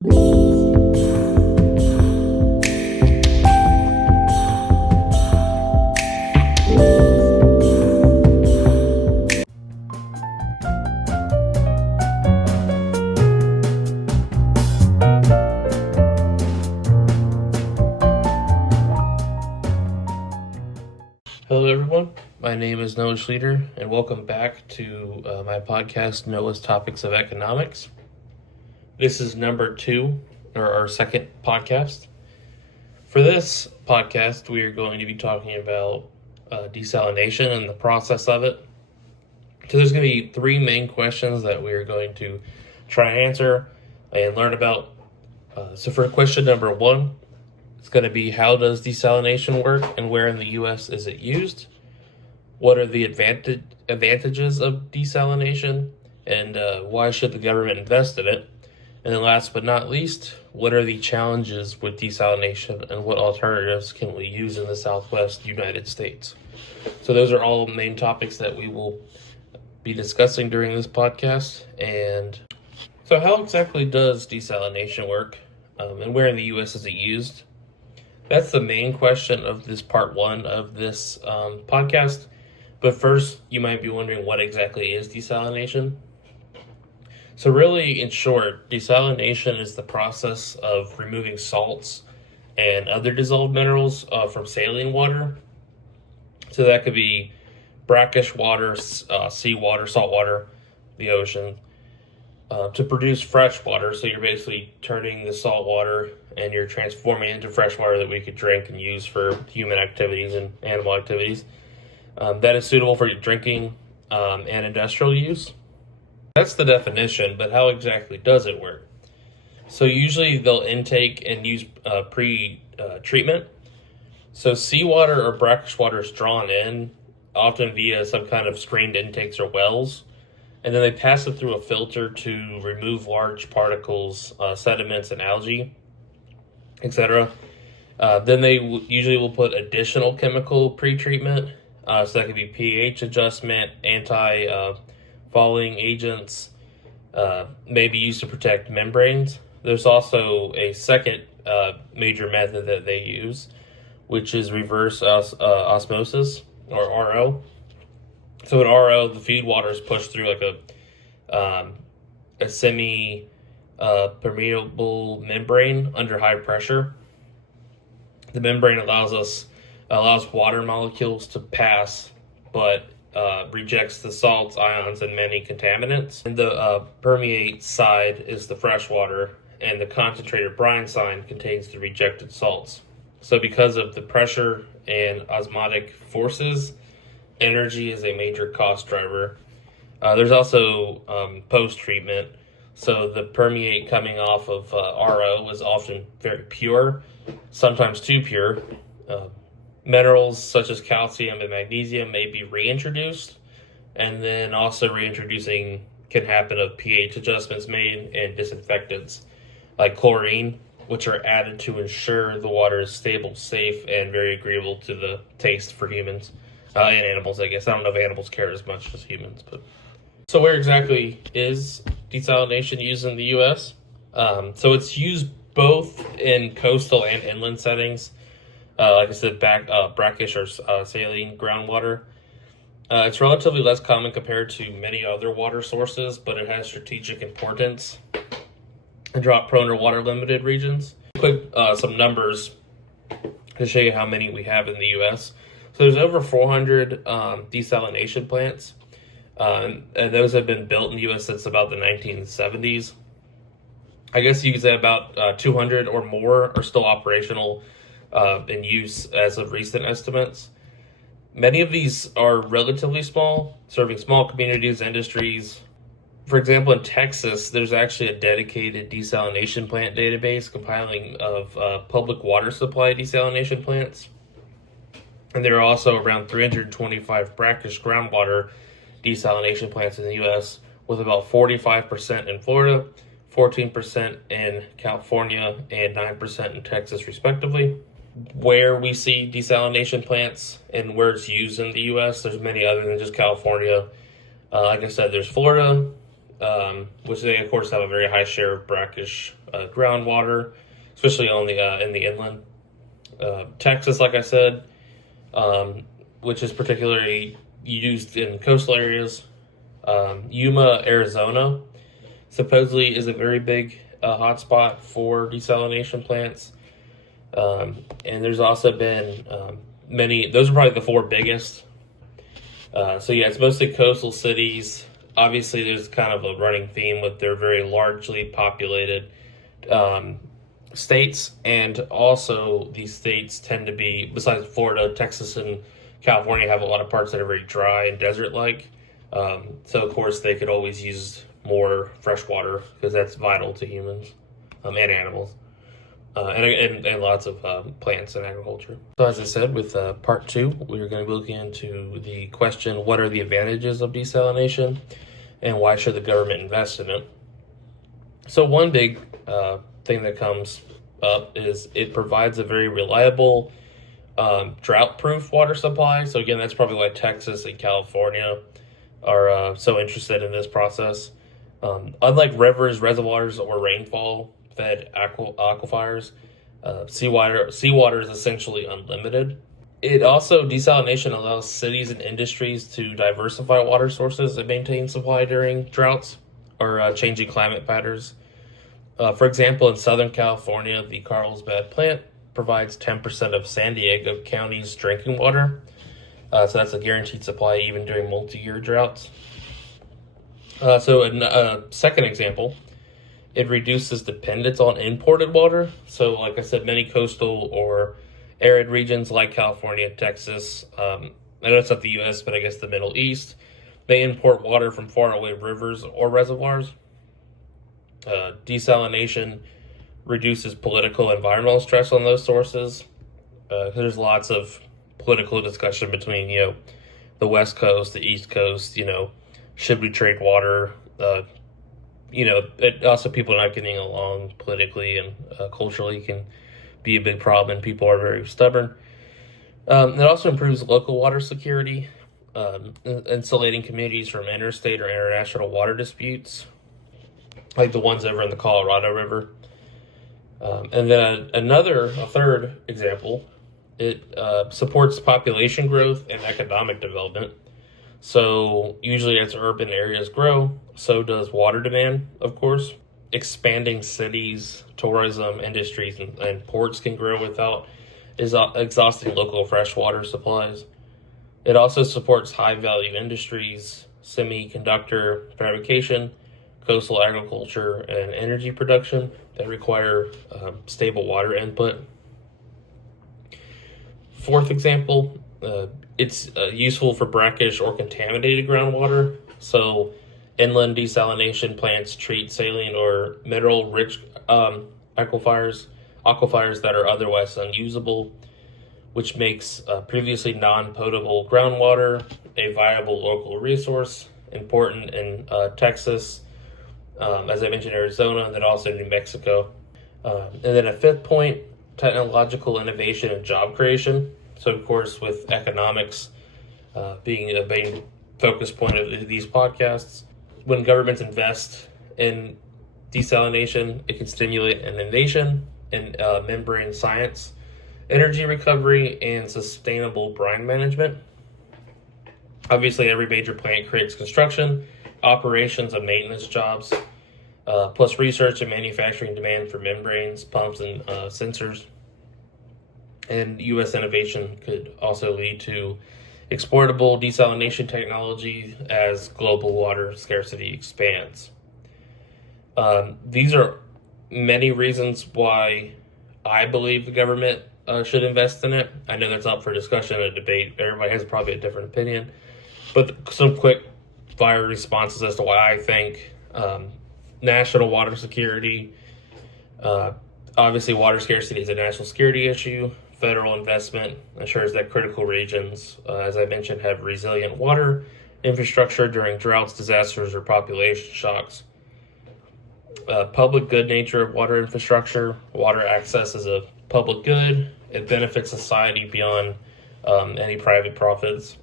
Hello everyone, my name is Noah Schleter and welcome back to my podcast, Noah's Topics of Economics. This is number 2, or our second podcast. For this podcast, we are going to be talking about desalination and the process of it. So there's going to be 3 main questions that we are going to try and answer and learn about. So for question number 1, it's going to be, how does desalination work and where in the U.S. is it used? What are the advantages of desalination and why should the government invest in it? And then last but not least, what are the challenges with desalination and what alternatives can we use in the Southwest United States? So those are all main topics that we will be discussing during this podcast. And so how exactly does desalination work and where in the U.S. is it used? That's the main question of this part 1 of this podcast. But first, you might be wondering, what exactly is desalination? So really, in short, desalination is the process of removing salts and other dissolved minerals from saline water. So that could be brackish water, seawater, salt water, the ocean, to produce fresh water. So you're basically turning the salt water and you're transforming it into fresh water that we could drink and use for human activities and animal activities. That is suitable for drinking and industrial use. That's the definition, but how exactly does it work? So usually they'll intake and use pre-treatment. So seawater or brackish water is drawn in, often via some kind of screened intakes or wells, and then they pass it through a filter to remove large particles, sediments, and algae, etc. Then they usually will put additional chemical pre-treatment. So that could be pH adjustment, anti-fouling agents, maybe used to protect membranes. There's also a second major method that they use, which is reverse osmosis, or RO. So in RO, the feed water is pushed through like a semi-permeable membrane under high pressure. The membrane allows water molecules to pass, but rejects the salts, ions, and many contaminants. And the permeate side is the fresh water, and the concentrated brine side contains the rejected salts. So because of the pressure and osmotic forces, energy is a major cost driver. There's also post-treatment. So the permeate coming off of RO is often very pure, sometimes too pure. Minerals such as calcium and magnesium may be reintroduced, and then also reintroducing can happen of pH adjustments made, and disinfectants like chlorine, which are added to ensure the water is stable, safe, and very agreeable to the taste for humans and animals, I guess. I don't know if animals care as much as humans. But so where exactly is desalination used in the U.S.? So it's used both in coastal and inland settings. Like I said, brackish or saline groundwater. It's relatively less common compared to many other water sources, but it has strategic importance in drought-prone or water-limited regions. Quick, some numbers to show you how many we have in the U.S. So there's over 400 desalination plants, and those have been built in the U.S. since about the 1970s. I guess you could say about 200 or more are still operational in use as of recent estimates. Many of these are relatively small, serving small communities, industries. For example, in Texas, there's actually a dedicated desalination plant database compiling of public water supply desalination plants. And there are also around 325 brackish groundwater desalination plants in the U.S., with about 45% in Florida, 14% in California, and 9% in Texas, respectively. Where we see desalination plants and where it's used in the U.S., there's many other than just California. Like I said, there's Florida, which they, of course, have a very high share of brackish groundwater, especially on the in the inland. Texas, like I said, which is particularly used in coastal areas. Yuma, Arizona, supposedly is a very big hotspot for desalination plants. And there's also been many, those are probably the four biggest. So yeah, it's mostly coastal cities. Obviously, there's kind of a running theme with their very largely populated states, and also these states tend to be, besides Florida, Texas, and California have a lot of parts that are very dry and desert-like. So of course they could always use more fresh water because that's vital to humans and animals, and lots of plants and agriculture. So as I said, with part 2, we're going to be looking into the question, what are the advantages of desalination and why should the government invest in it? So one big thing that comes up is it provides a very reliable drought-proof water supply. So again, that's probably why Texas and California are so interested in this process. Unlike rivers, reservoirs, or rainfall-fed aquifers, seawater is essentially unlimited. It also, desalination allows cities and industries to diversify water sources and maintain supply during droughts or changing climate patterns. For example, in Southern California, the Carlsbad plant provides 10% of San Diego County's drinking water. So that's a guaranteed supply even during multi-year droughts. So a second example, it reduces dependence on imported water. So like I said, many coastal or arid regions like California, Texas, I know it's not the U.S., but I guess the Middle East, they import water from faraway rivers or reservoirs. Desalination reduces political and environmental stress on those sources. There's lots of political discussion between, the West Coast, the East Coast, should we trade water? Also people not getting along politically and culturally can be a big problem, and people are very stubborn. It also improves local water security, insulating communities from interstate or international water disputes, like the ones over in the Colorado River. And then a third example, it supports population growth and economic development. So usually as urban areas grow, so does water demand, of course. Expanding cities, tourism, industries, and ports can grow without exhausting local freshwater supplies. It also supports high-value industries, semiconductor fabrication, coastal agriculture, and energy production that require stable water input. Fourth example, it's useful for brackish or contaminated groundwater. So inland desalination plants treat saline or mineral-rich aquifers that are otherwise unusable, which makes previously non-potable groundwater a viable local resource, important in Texas, as I mentioned, Arizona, and then also New Mexico. And then a fifth point, technological innovation and job creation. So, of course, with economics being a main focus point of these podcasts, when governments invest in desalination, it can stimulate innovation in membrane science, energy recovery, and sustainable brine management. Obviously, every major plant creates construction, operations, and maintenance jobs, plus research and manufacturing demand for membranes, pumps, and sensors. And U.S. innovation could also lead to exportable desalination technology as global water scarcity expands. These are many reasons why I believe the government should invest in it. I know that's up for discussion and debate. Everybody has probably a different opinion. But some quick fire responses as to why I think national water security, obviously water scarcity is a national security issue. Federal investment ensures that critical regions, as I mentioned, have resilient water infrastructure during droughts, disasters, or population shocks. Public good nature of water infrastructure. Water access is a public good. It benefits society beyond any private profits.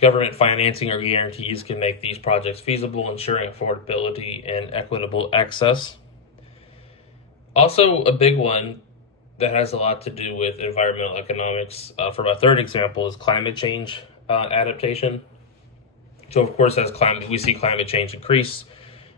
Government financing or guarantees can make these projects feasible, ensuring affordability and equitable access. Also, a big one that has a lot to do with environmental economics, for my third example, is climate change adaptation. So, of course, as we see climate change increase,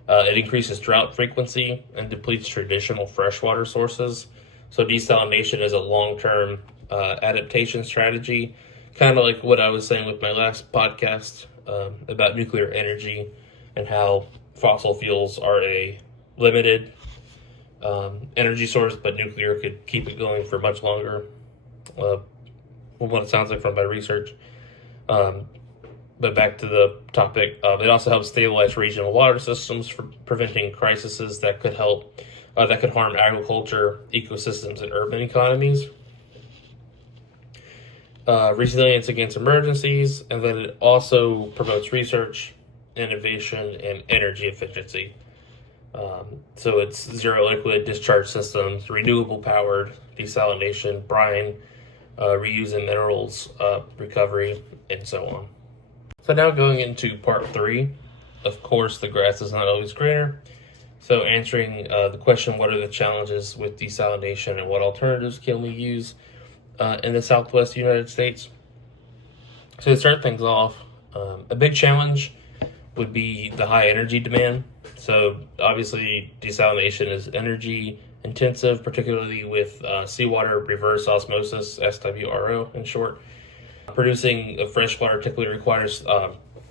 it increases drought frequency and depletes traditional freshwater sources. So, desalination is a long-term adaptation strategy, kind of like what I was saying with my last podcast about nuclear energy and how fossil fuels are a limited energy source, but nuclear could keep it going for much longer. What it sounds like from my research. But back to the topic, it also helps stabilize regional water systems for preventing crises that could harm agriculture, ecosystems, and urban economies. Resilience against emergencies, and then it also promotes research, innovation, and energy efficiency. So it's zero liquid discharge systems, renewable powered desalination, brine, reuse in minerals, recovery, and so on. So now going into part 3, of course, the grass is not always greener. So answering the question, what are the challenges with desalination and what alternatives can we use in the Southwest United States? So to start things off, a big challenge would be the high energy demand. So obviously desalination is energy intensive, particularly with seawater reverse osmosis, SWRO in short. Producing a freshwater typically requires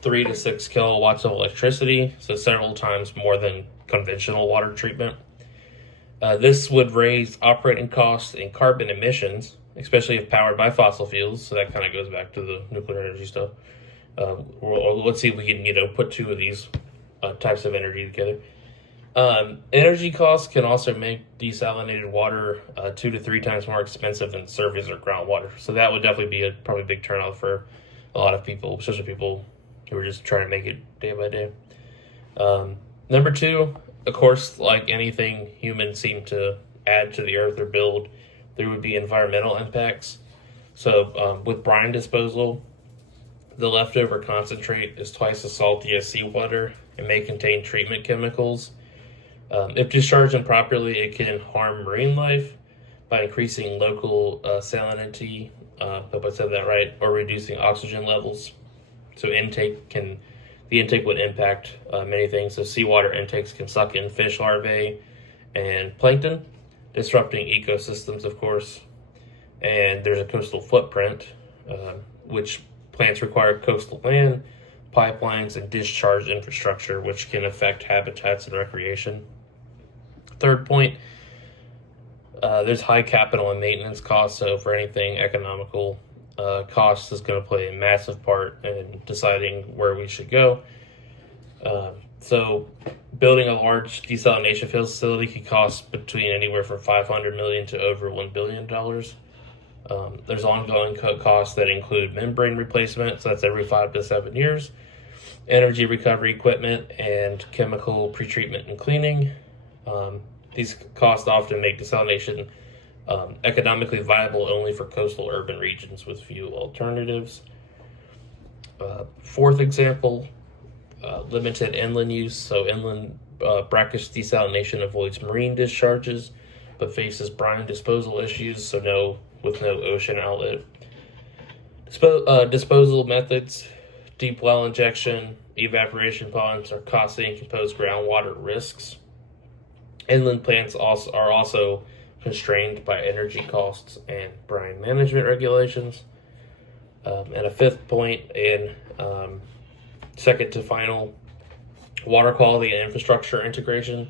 3 to 6 kilowatts of electricity, so several times more than conventional water treatment. This would raise operating costs and carbon emissions, especially if powered by fossil fuels. So that kind of goes back to the nuclear energy stuff. Let's see if we can, put two of these types of energy together. Energy costs can also make desalinated water 2 to 3 times more expensive than surface or groundwater. So that would definitely be probably a big turnoff for a lot of people, especially people who are just trying to make it day by day. Number 2, of course, like anything humans seem to add to the earth or build, there would be environmental impacts. So with brine disposal, the leftover concentrate is twice as salty as seawater and may contain treatment chemicals. If discharged improperly, it can harm marine life by increasing local salinity, hope I said that right, or reducing oxygen levels. So the intake would impact many things. So seawater intakes can suck in fish larvae and plankton, disrupting ecosystems, of course. And there's a coastal footprint, which plants require coastal land, pipelines, and discharge infrastructure, which can affect habitats and recreation. Third point, there's high capital and maintenance costs. So for anything economical, cost is going to play a massive part in deciding where we should go. So building a large desalination facility could cost between anywhere from $500 million to over $1 billion. There's ongoing costs that include membrane replacement, so that's every 5 to 7 years, energy recovery equipment, and chemical pretreatment and cleaning. These costs often make desalination economically viable only for coastal urban regions with few alternatives. Fourth example, limited inland use. So inland brackish desalination avoids marine discharges, but faces brine disposal issues, so with no ocean outlet. Disposal methods, deep well injection, evaporation ponds are costly and can pose groundwater risks. Inland plants are also constrained by energy costs and brine management regulations. And a fifth point, and second to final, water quality and infrastructure integration.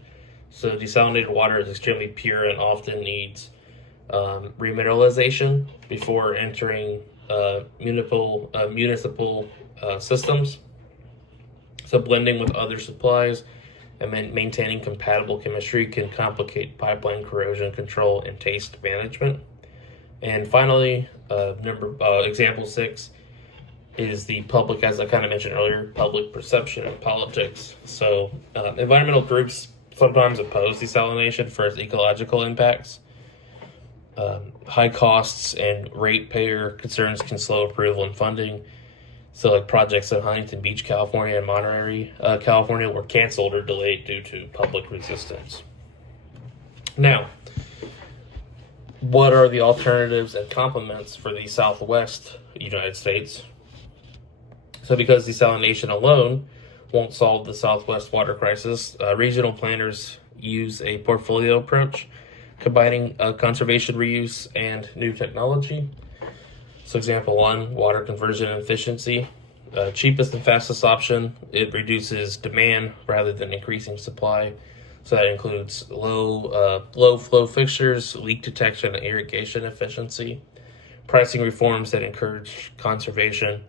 So desalinated water is extremely pure and often needs remineralization before entering municipal systems. So blending with other supplies and maintaining compatible chemistry can complicate pipeline corrosion control and taste management. And finally, example 6 is the public, as I kind of mentioned earlier, public perception and politics. So environmental groups sometimes oppose desalination for its ecological impacts. High costs and ratepayer concerns can slow approval and funding. So like projects in Huntington Beach, California, and Monterey, California were canceled or delayed due to public resistance. Now, what are the alternatives and complements for the Southwest United States? So because desalination alone won't solve the Southwest water crisis, regional planners use a portfolio approach, combining conservation, reuse, and new technology. So example one, water conversion and efficiency. Cheapest and fastest option, it reduces demand rather than increasing supply. So that includes low flow fixtures, leak detection, and irrigation efficiency. Pricing reforms that encourage conservation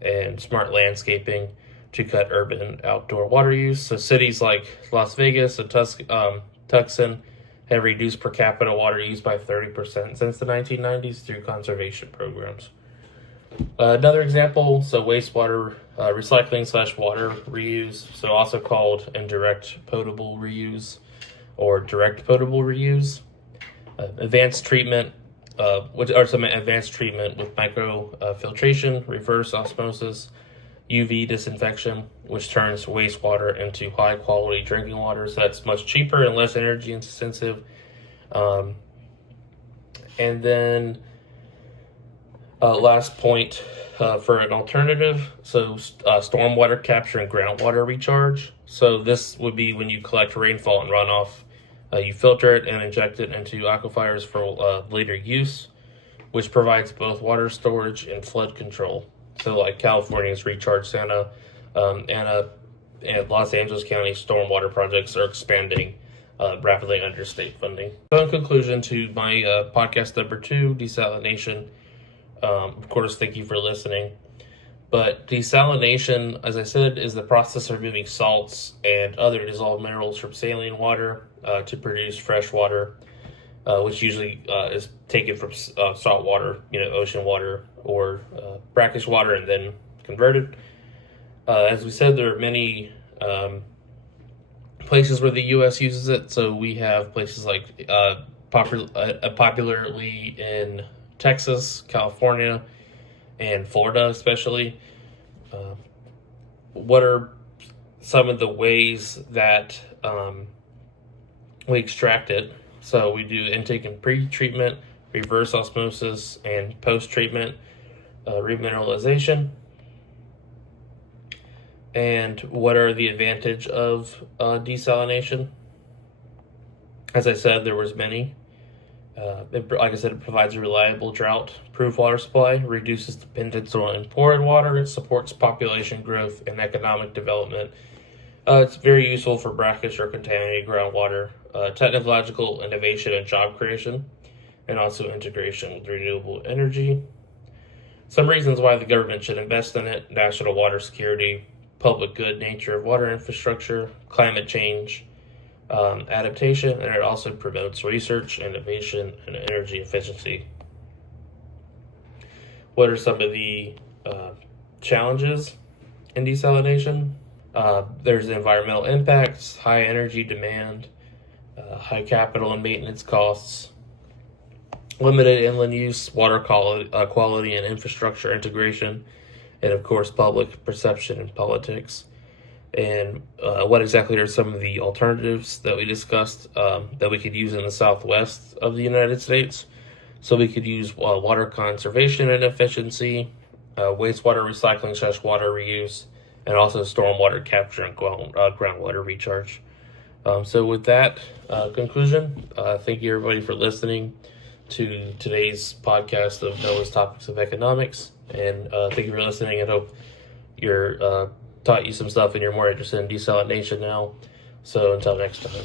and smart landscaping to cut urban outdoor water use. So cities like Las Vegas and Tucson have reduced per capita water use by 30% since the 1990s through conservation programs. Another example, so wastewater recycling / water reuse, so also called indirect potable reuse or direct potable reuse. Advanced treatment with micro filtration, reverse osmosis, UV disinfection, which turns wastewater into high quality drinking water. So that's much cheaper and less energy intensive. And then last point for an alternative, so stormwater capture and groundwater recharge. So this would be when you collect rainfall and runoff, you filter it and inject it into aquifers for later use, which provides both water storage and flood control. So like California's Recharge Santa Ana and Los Angeles County stormwater projects are expanding rapidly under state funding. So in conclusion to my podcast number 2, desalination, of course, thank you for listening. But desalination, as I said, is the process of removing salts and other dissolved minerals from saline water to produce fresh water, which usually is taken from salt water, ocean water or brackish water, and then converted. As we said, there are many places where the U.S. uses it. So we have places like popularly in Texas, California, and Florida especially. What are some of the ways that we extract it? So we do intake and pre-treatment, reverse osmosis, and post-treatment remineralization. And what are the advantage of desalination? As I said, there was many. Like I said, it provides a reliable drought-proof water supply, reduces dependence on imported water, and supports population growth and economic development. It's very useful for brackish or contaminated groundwater, technological innovation and job creation, and also integration with renewable energy. Some reasons why the government should invest in it: national water security, public good nature of water infrastructure, climate change, adaptation, and it also promotes research, innovation, and energy efficiency. What are some of the challenges in desalination? There's environmental impacts, high energy demand, high capital and maintenance costs, limited inland use, water quality and infrastructure integration, and of course public perception and politics. And what exactly are some of the alternatives that we discussed that we could use in the Southwest of the United States? So we could use water conservation and efficiency, wastewater recycling / water reuse, and also stormwater capture and groundwater recharge. So with that conclusion, thank you everybody for listening to today's podcast of Noah's Topics of Economics. And thank you for listening, and hope you're taught you some stuff and you're more interested in desalination now. So until next time.